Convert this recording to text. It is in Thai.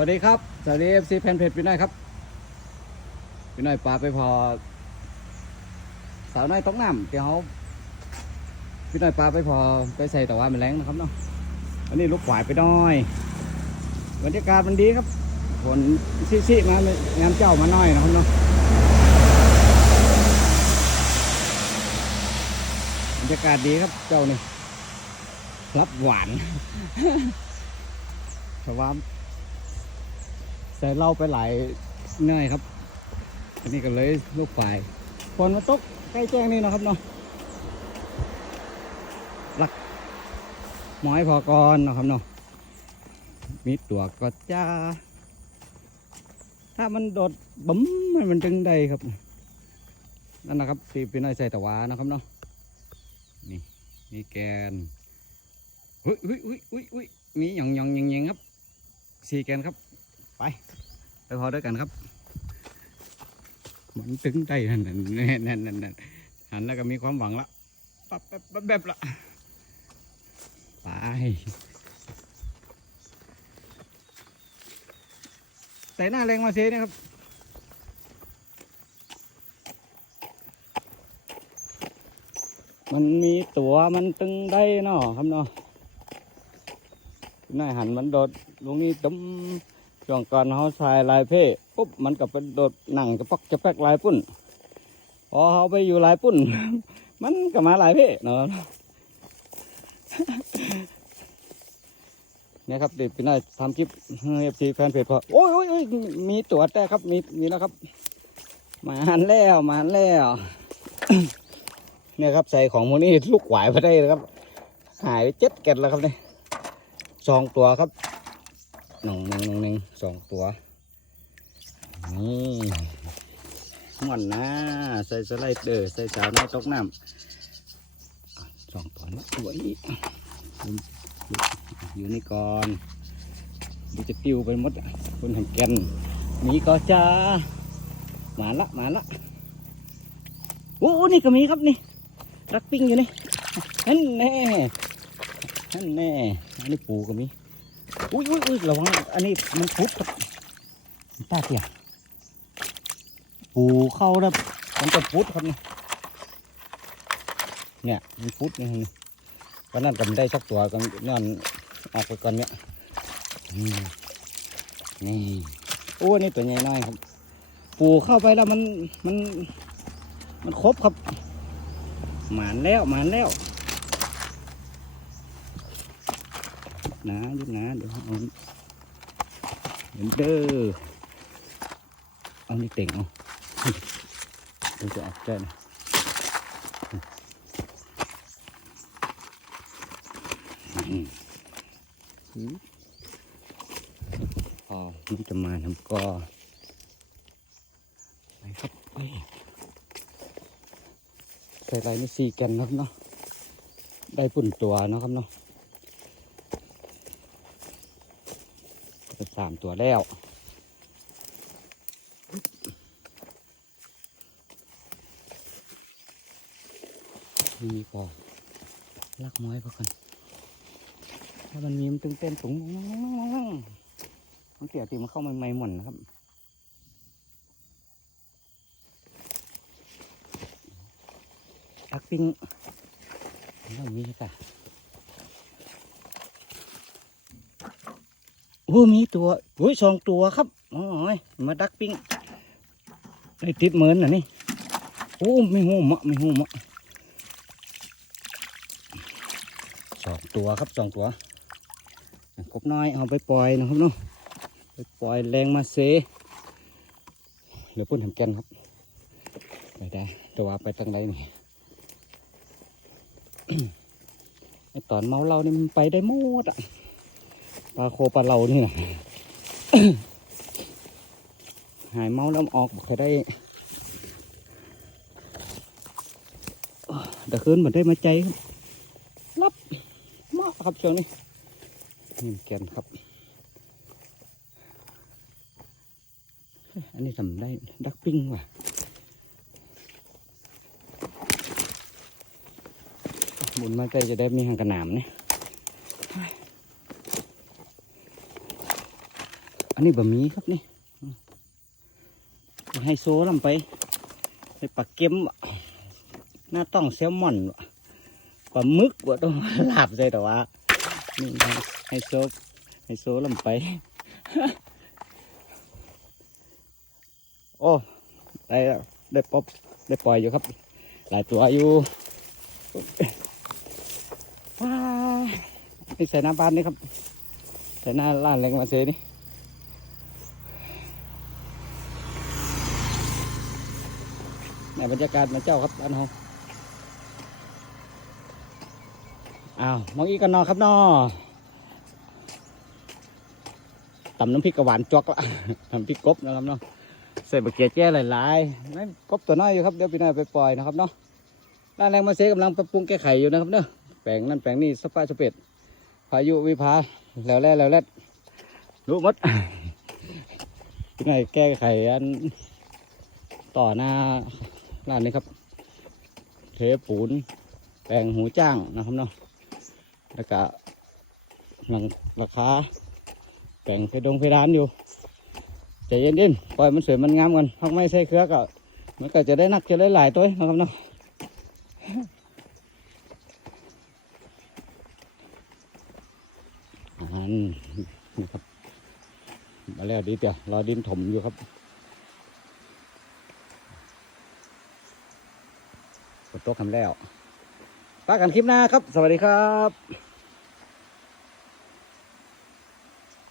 วัสดีครับ สวัสดีเอฟซีแฟนเพจพี่น้อยครับพี่น้อยปลาไปพอ สาวน้อยตกน้ำเดี๋ยวพี่น้อยปลาไปพอไปใส่แต่ว่ามันแรงนะครับเนาะวันนี้ลูกขวายไปหน้อยบรรยากาศมันดีครับฝนซิๆมางานเจ้ามาหน่อยนะครับเนาะบรรยากาศดีครับเจ้านี่รับหวานแต่ว่า ใส่เหล้าไปหลายเนื่อยครับ อันนี้ก็เลยลูกฝ่ายฝนมาตกใกล้แจ้งนี่นะครับเนาะหลักหมอยพอกรนะครับเนาะมีตัวก็จ้า ถ้ามันโดดบุ้มมันมันจึงได้ครับ นั่นนะครับที่พี่น้อใส่ตะวานะครับเนาะนี่มีแกนอุ้ยอุ้ยอุ้ยอุ้ยอุ้ยมีหยองหยองหยองหยองครับสี่แกนครับ ไป ไปพอด้วยกันครับ มันตึงใจนั่นนั่นนั่นนั่นหันแล้วก็มีความหวังละปั๊บปั๊บปั๊บแบบละไปแต่หน้าแรงมาเซนะครับมันมีตัวมันตึงได้เนาะครับเนาะนายหันมันโดดลงนี้ตุ้ม ช่วงก่อนเขาชายลายเพ่ปุ๊บมันก็เป็นโดดหนังจะปอกจะแป๊กลายปุ้นพอเขาไปอยู่ลายปุ้นมันก็มาลายเพ่เนาะเนี่ยครับเด็กพี่นายทำคลิปเอฟซีแฟนเพจพอโอ้ยโอ้ยโอ้ยมีตัวแต่ครับมีมีแล้วครับมาหันแล้วมาหันแล้วเนี่ยครับใส่ของมูนี่ลูกหวายมาได้เลยครับ หายไปเจ็ดแกะแล้วครับเนี่ยสองตัวครับหนึ่งหนึ่งหนึ่งหนึ่ง สองตัว นี่ม่นนะใส่สไลเดอร์ใส่สาวน้อยตกน้ำสองตัวนี้ตัวนี้อยู่นี่ก่อนดูจะปิวไปหมดคนแห่งแกนนี่ก็จะมาละมาละโอ้โอ้นี่ก็มีครับนี่รักปิ้งอยู่นี่นั่นแน่นั่นแน่อันนี้ปูก็มี อุ้ยอุ้ยอุ้ยระวังอันนี้มันพุบตาเตียปูเข้าแล้วมันจะพุดครับนี่เนี่ยมันพุดนี่ก็นั่นกันได้สักตัวกันนั่นออกไปก่อนเนี่ยนี่โอ้นี่ตัวใหญ่น้อยครับ ปูเข้าไปแล้วมันมันมันครบครับหมานแล้วหมานแล้ว นายุดนาเดี๋ยวเอาเดี๋ยวเด้อเอานี่เต่งเอาเดี๋ยวจะออกได้นะพอมันจะมาทำกอไปครับไปใส่ไรนี่สี่แกนนะครับเนาะได้ปุ่นตัวเนาะครับเนาะเป็น สามตัวแล้ว มีพอลักม้อยพอกันถ้ามันมีมันตึงเต้นตุ๋งมันเกี่ยตีมันเข้ามาไม่หม่นนะครับทักปิ้งเรามีจ้ะ โอ้มีตัวโอ้ยสองตัวครับโอ้ยมาดักปิ้งไอ้ติดเหมือนน่ะนี่โอ้ไม่หูมะไม่หูมะสองตัวครับสองตัวครบน้อยเอาไปปล่อยนะครับเนาะไปปล่อยแรงมาเซเหลือปุ่นทำแกนครับไปได้ตัวไปทางใดนี่ไอตอนเมาเหล้านี่มันไปได้หมดอะ ปลาโคปลาเหลานี่นะหายเมาแล้วออกเคยได้แต่คืนมือนได้มาใจครับรับมากครับช่วงนี้นี่แกนครับ อันนี้ทำได้ดักปิ้งว่ะบุญมาใกล้จะได้มีหางกระหนามเนี่ย อันนี้บะหมี่ครับนี่ให้โซ่ลำไปให้ปลาเก็มหน้าต้องแซลมอนว่ะปลาหมึกว่ะต้องหลาบใส่แต่ว่านี่ให้โซ่ให้โซ่ลำไป โอ้ได้ได้ป๊อบได้ปล่อยอยู่ครับ หลายตัวอยู่ว้าวนี่ใส่น้ำบานนี่ครับ ใส่หน้าล้านแรงมาเซนี่ เนี่ยบรรยากาศมาเจ้าครับร้านเฮาอ้าวมองอีกกันนอครับนอตำน้ำพริกกระหวานจวกละน้ำพริกกบนะครับเนาะใส่บะเกียแจ้หลายๆไม่กบตัวน้อยอยู่ครับเดี๋ยวพี่น้อยไปปล่อยนะครับเนาะด้านแรงมาเซกำลังปรับปรุงแก้ไขอยู่นะครับเนาะแปลงนั่นแปลงนี่สปาสเปดพายุวิภาแล้วแล่แล้วแล่รู้มดพี่น้อยแก้ไขอันต่อหน้า ร้านนี้ครับ เทปูน แปลงหูจ้างนะครับเนาะแล้วก็หลังราคาแปลงเพดงเพดานอยู่ใจเย็นๆปล่อยมันสวยมันงามกันพักไม่ใส่เครือก็มันก็จะได้นักจะได้หลายตัวนะครับเนาะอันนะครับมาแล้วดีเดียวรอดินถมอยู่ครับฝน ตกทำแล้วป้ากันคลิปหน้าครับ สวัสดีครับ